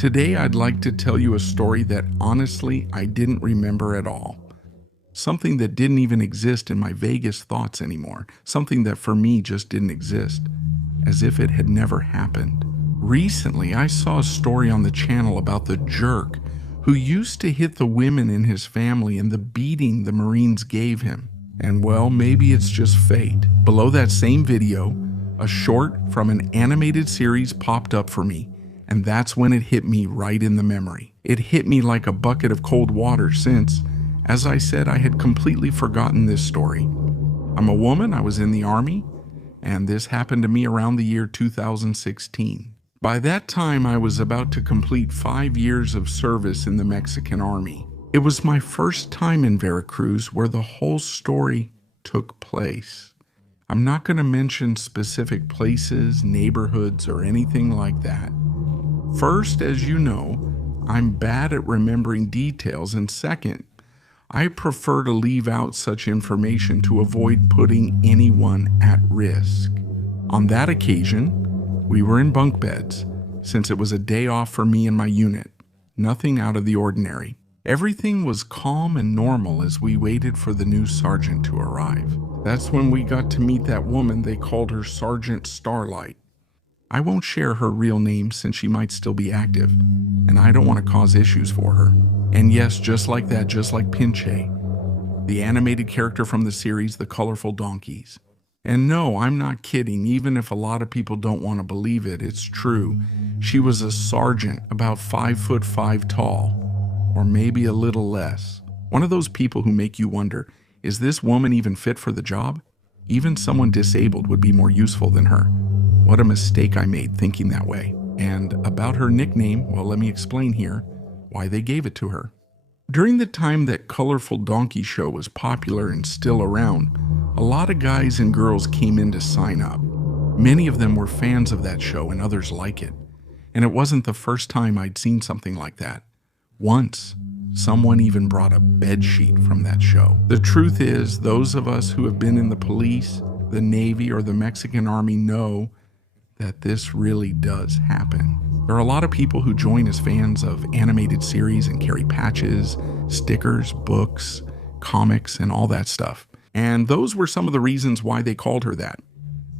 Today I'd like to tell you a story that honestly I didn't remember at all. Something that didn't even exist in my vaguest thoughts anymore. Something that for me just didn't exist, as if it had never happened. Recently I saw a story on the channel about the jerk who used to hit the women in his family and the beating the Marines gave him. And well, maybe it's just fate. Below that same video, a short from an animated series popped up for me, and that's when it hit me right in the memory. It hit me like a bucket of cold water since, as I said, I had completely forgotten this story. I'm a woman, I was in the Army, and this happened to me around the year 2016. By that time, I was about to complete 5 years of service in the Mexican Army. It was my first time in Veracruz where the whole story took place. I'm not going to mention specific places, neighborhoods, or anything like that. First, as you know, I'm bad at remembering details, and second, I prefer to leave out such information to avoid putting anyone at risk. On that occasion, we were in bunk beds, since it was a day off for me and my unit. Nothing out of the ordinary. Everything was calm and normal as we waited for the new sergeant to arrive. That's when we got to meet that woman. They called her Sergeant Starlight. I won't share her real name since she might still be active, and I don't want to cause issues for her. And yes, just like that, just like Pinche, the animated character from the series The Colorful Donkeys. And no, I'm not kidding, even if a lot of people don't want to believe it, it's true. She was a sergeant, about 5'5" tall, or maybe a little less. One of those people who make you wonder, is this woman even fit for the job? Even someone disabled would be more useful than her. What a mistake I made thinking that way. And about her nickname, well, let me explain here why they gave it to her. During the time that Colorful Donkey Show was popular and still around, a lot of guys and girls came in to sign up. Many of them were fans of that show and others like it. And it wasn't the first time I'd seen something like that. Once, someone even brought a bedsheet from that show. The truth is, those of us who have been in the police, the Navy, or the Mexican Army know that this really does happen. There are a lot of people who join as fans of animated series and carry patches, stickers, books, comics, and all that stuff. And those were some of the reasons why they called her that.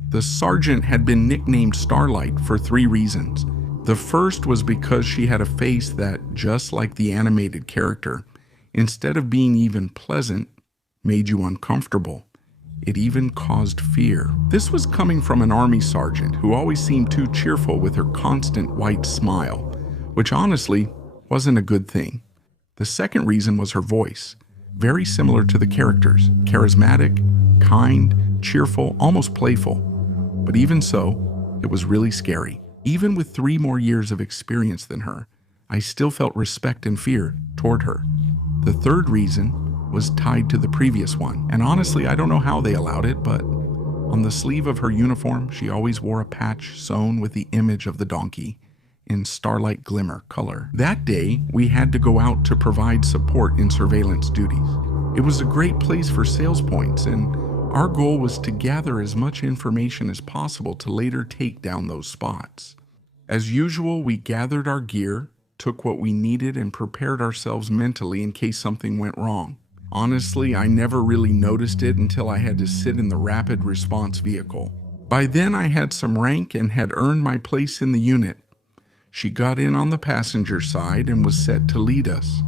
The sergeant had been nicknamed Starlight for 3 reasons. The first was because she had a face that, just like the animated character, instead of being even pleasant, made you uncomfortable. It even caused fear. This was coming from an Army sergeant who always seemed too cheerful with her constant white smile, which honestly wasn't a good thing. The second reason was her voice, very similar to the characters, charismatic, kind, cheerful, almost playful. But even so, it was really scary. Even with 3 more years of experience than her, I still felt respect and fear toward her. The third reason was tied to the previous one, and honestly, I don't know how they allowed it, but on the sleeve of her uniform, she always wore a patch sewn with the image of the donkey in Starlight Glimmer color. That day, we had to go out to provide support in surveillance duties. It was a great place for sales points, and our goal was to gather as much information as possible to later take down those spots. As usual, we gathered our gear, took what we needed, and prepared ourselves mentally in case something went wrong. Honestly, I never really noticed it until I had to sit in the rapid response vehicle. By then, I had some rank and had earned my place in the unit. She got in on the passenger side and was set to lead us.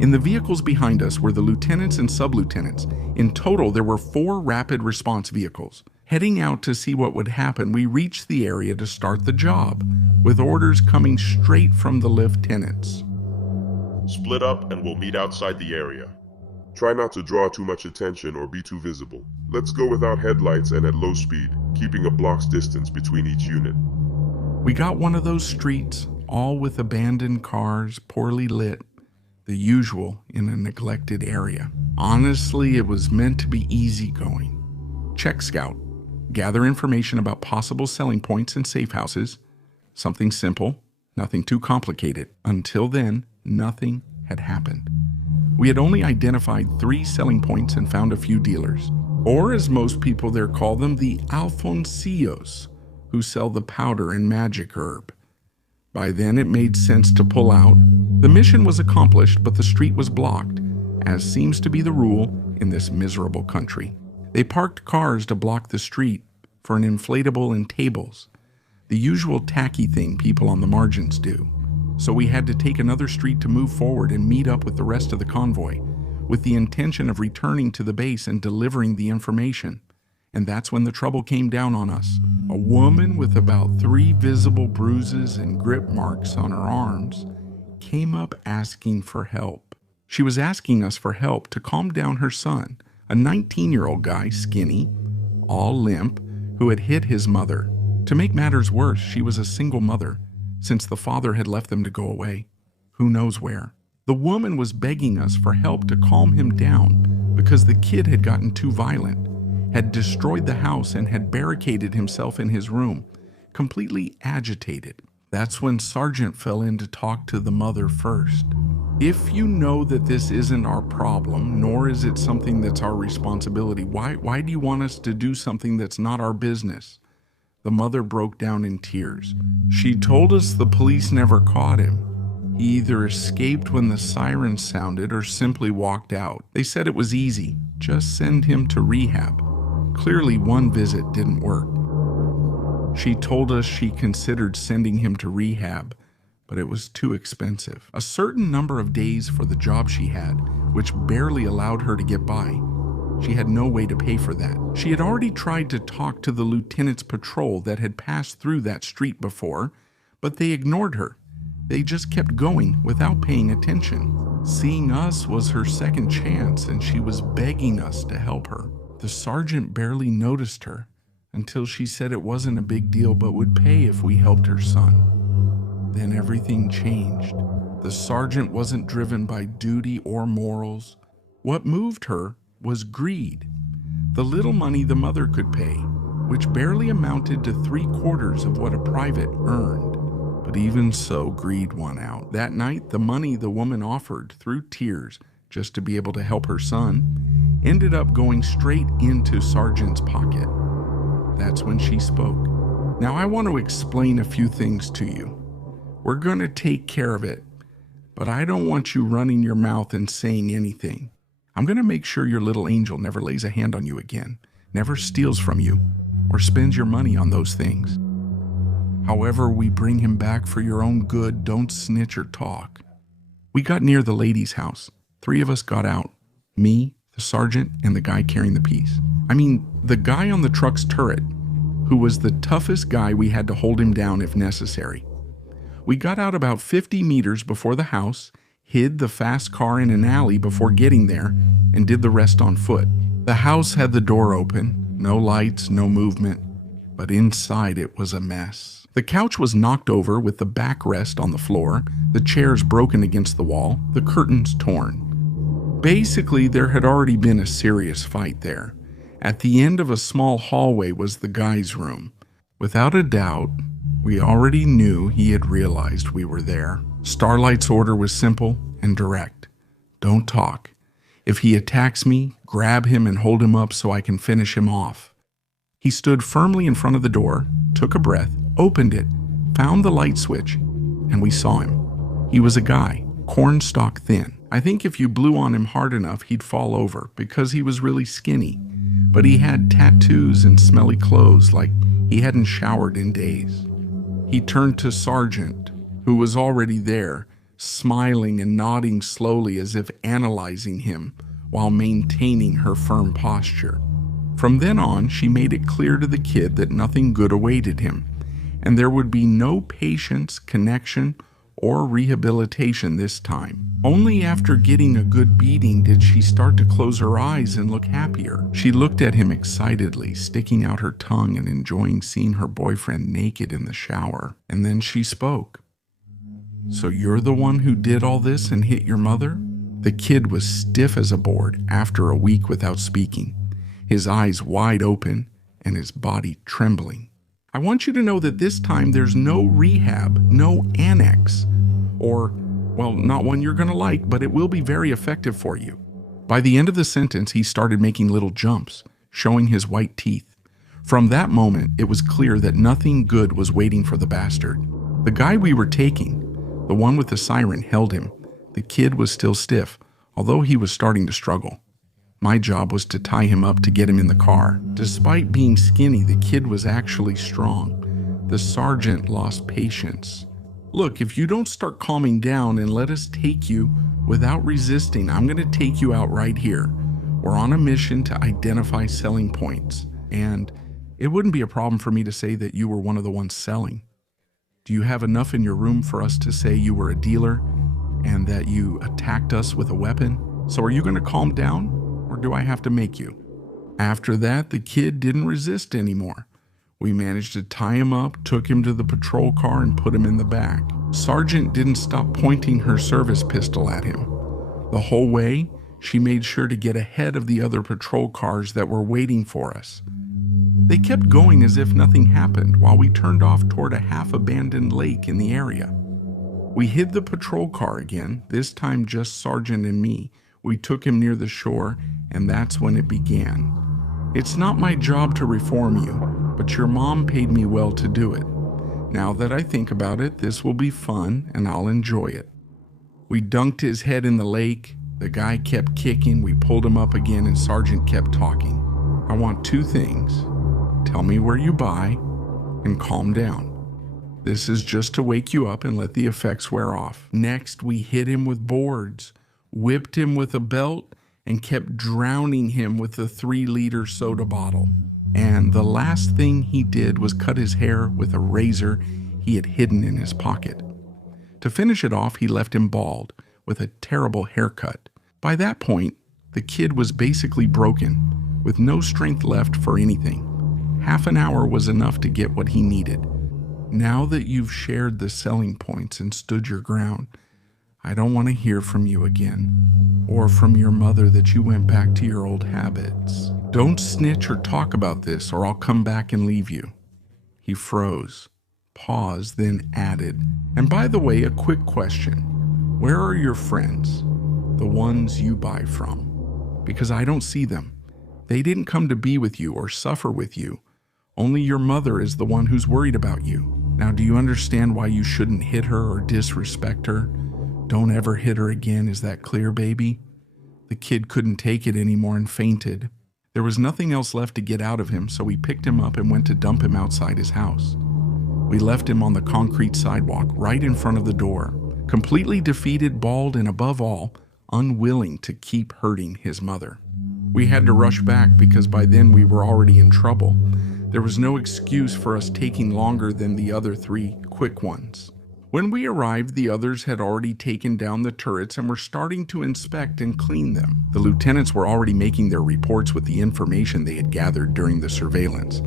In the vehicles behind us were the lieutenants and sub-lieutenants. In total, there were 4 rapid response vehicles. Heading out to see what would happen, we reached the area to start the job, with orders coming straight from the lieutenants. Split up and we'll meet outside the area. Try not to draw too much attention or be too visible. Let's go without headlights and at low speed, keeping a block's distance between each unit. We got one of those streets, all with abandoned cars, poorly lit, the usual in a neglected area. Honestly, it was meant to be easygoing. Check scout, gather information about possible selling points and safe houses. Something simple, nothing too complicated. Until then, nothing had happened. We had only identified 3 selling points and found a few dealers, or as most people there call them, the Alfonsillos, who sell the powder and magic herb. By then, it made sense to pull out. The mission was accomplished, but the street was blocked, as seems to be the rule in this miserable country. They parked cars to block the street for an inflatable and tables, the usual tacky thing people on the margins do. So we had to take another street to move forward and meet up with the rest of the convoy, with the intention of returning to the base and delivering the information. And that's when the trouble came down on us. A woman with about 3 visible bruises and grip marks on her arms came up asking for help. She was asking us for help to calm down her son, a 19-year-old guy, skinny, all limp, who had hit his mother. To make matters worse, she was a single mother, since the father had left them to go away. Who knows where? The woman was begging us for help to calm him down because the kid had gotten too violent, had destroyed the house, and had barricaded himself in his room, completely agitated. That's when Sergeant fell in to talk to the mother first. If you know that this isn't our problem, nor is it something that's our responsibility, why do you want us to do something that's not our business? The mother broke down in tears. She told us the police never caught him. He either escaped when the siren sounded or simply walked out. They said it was easy, just send him to rehab. Clearly, one visit didn't work. She told us she considered sending him to rehab, but it was too expensive. A certain number of days for the job she had, which barely allowed her to get by. She had no way to pay for that. She had already tried to talk to the lieutenant's patrol that had passed through that street before, but they ignored her. They just kept going without paying attention. Seeing us was her second chance, and she was begging us to help her. The sergeant barely noticed her until she said it wasn't a big deal but would pay if we helped her son. Then everything changed. The sergeant wasn't driven by duty or morals. What moved her was greed. The little money the mother could pay, which barely amounted to 3/4 of what a private earned. But even so, greed won out. That night, the money the woman offered through tears just to be able to help her son ended up going straight into Sergeant's pocket. That's when she spoke. Now I want to explain a few things to you. We're going to take care of it, but I don't want you running your mouth and saying anything. I'm going to make sure your little angel never lays a hand on you again, never steals from you, or spends your money on those things. However we bring him back for your own good, don't snitch or talk. We got near the lady's house. 3 of us got out. Me, the sergeant, and the guy carrying the piece. I mean, the guy on the truck's turret, who was the toughest guy. We had to hold him down if necessary. We got out about 50 meters before the house, hid the fast car in an alley before getting there, and did the rest on foot. The house had the door open, no lights, no movement, but inside it was a mess. The couch was knocked over with the backrest on the floor, the chairs broken against the wall, the curtains torn. Basically, there had already been a serious fight there. At the end of a small hallway was the guy's room. Without a doubt, we already knew he had realized we were there. Starlight's order was simple and direct. Don't talk. If he attacks me, grab him and hold him up so I can finish him off. He stood firmly in front of the door, took a breath, opened it, found the light switch, and we saw him. He was a guy, cornstalk thin. I think if you blew on him hard enough, he'd fall over because he was really skinny. But he had tattoos and smelly clothes like he hadn't showered in days. He turned to Sergeant, who was already there, smiling and nodding slowly as if analyzing him while maintaining her firm posture. From then on, she made it clear to the kid that nothing good awaited him, and there would be no patience, connection, or rehabilitation this time. Only after getting a good beating did she start to close her eyes and look happier. She looked at him excitedly, sticking out her tongue and enjoying seeing her boyfriend naked in the shower. And then she spoke. So you're the one who did all this and hit your mother? The kid was stiff as a board after a week without speaking, his eyes wide open and his body trembling. I want you to know that this time there's no rehab, no annex, or, well, not one you're going to like, but it will be very effective for you. By the end of the sentence, he started making little jumps, showing his white teeth. From that moment, it was clear that nothing good was waiting for the bastard. The guy we were taking, the one with the siren, held him. The kid was still stiff, although he was starting to struggle. My job was to tie him up to get him in the car. Despite being skinny, the kid was actually strong. The sergeant lost patience. "Look, if you don't start calming down and let us take you without resisting, I'm going to take you out right here. We're on a mission to identify selling points, and it wouldn't be a problem for me to say that you were one of the ones selling. Do you have enough in your room for us to say you were a dealer and that you attacked us with a weapon? So are you going to calm down, or do I have to make you?" After that, the kid didn't resist anymore. We managed to tie him up, took him to the patrol car, and put him in the back. Sergeant didn't stop pointing her service pistol at him. The whole way, she made sure to get ahead of the other patrol cars that were waiting for us. They kept going as if nothing happened while we turned off toward a half-abandoned lake in the area. We hid the patrol car again, this time just Sergeant and me. We took him near the shore, and that's when it began. It's not my job to reform you, but your mom paid me well to do it. Now that I think about it, this will be fun, and I'll enjoy it. We dunked his head in the lake. The guy kept kicking. We pulled him up again, and Sergeant kept talking. "I want two things. Tell me where you buy, and calm down. This is just to wake you up and let the effects wear off." Next, we hit him with boards, whipped him with a belt, and kept drowning him with the 3-liter soda bottle. And the last thing he did was cut his hair with a razor he had hidden in his pocket. To finish it off, he left him bald, with a terrible haircut. By that point, the kid was basically broken, with no strength left for anything. Half an hour was enough to get what he needed. Now that you've shared the selling points and stood your ground, I don't want to hear from you again, or from your mother that you went back to your old habits. Don't snitch or talk about this, or I'll come back and leave you. He froze, paused, then added, "And by the way, a quick question. Where are your friends? The ones you buy from? Because I don't see them. They didn't come to be with you or suffer with you. Only your mother is the one who's worried about you. Now, do you understand why you shouldn't hit her or disrespect her? Don't ever hit her again, is that clear, baby?" The kid couldn't take it anymore and fainted. There was nothing else left to get out of him, so we picked him up and went to dump him outside his house. We left him on the concrete sidewalk right in front of the door, completely defeated, bald, and above all, unwilling to keep hurting his mother. We had to rush back because by then we were already in trouble. There was no excuse for us taking longer than the other 3 quick ones. When we arrived, the others had already taken down the turrets and were starting to inspect and clean them. The lieutenants were already making their reports with the information they had gathered during the surveillance.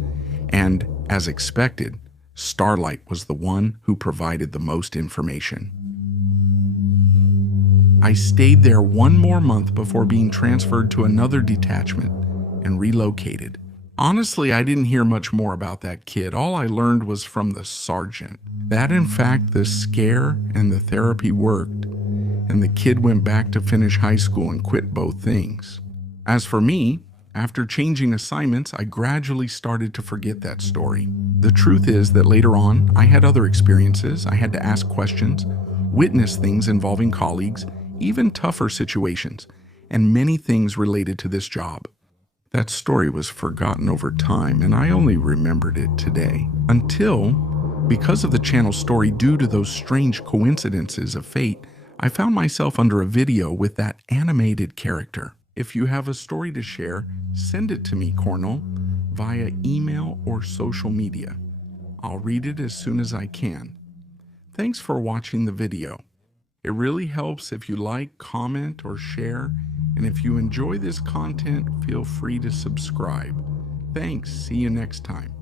And, as expected, Starlight was the one who provided the most information. I stayed there 1 more month before being transferred to another detachment and relocated. Honestly, I didn't hear much more about that kid. All I learned was from the sergeant that, in fact, the scare and the therapy worked, and the kid went back to finish high school and quit both things. As for me, after changing assignments, I gradually started to forget that story. The truth is that later on, I had other experiences. I had to ask questions, witness things involving colleagues, even tougher situations, and many things related to this job. That story was forgotten over time, and I only remembered it today. Until, because of the channel story, due to those strange coincidences of fate, I found myself under a video with that animated character. If you have a story to share, send it to me, Cornell, via email or social media. I'll read it as soon as I can. Thanks for watching the video. It really helps if you like, comment, or share. And if you enjoy this content, feel free to subscribe. Thanks. See you next time.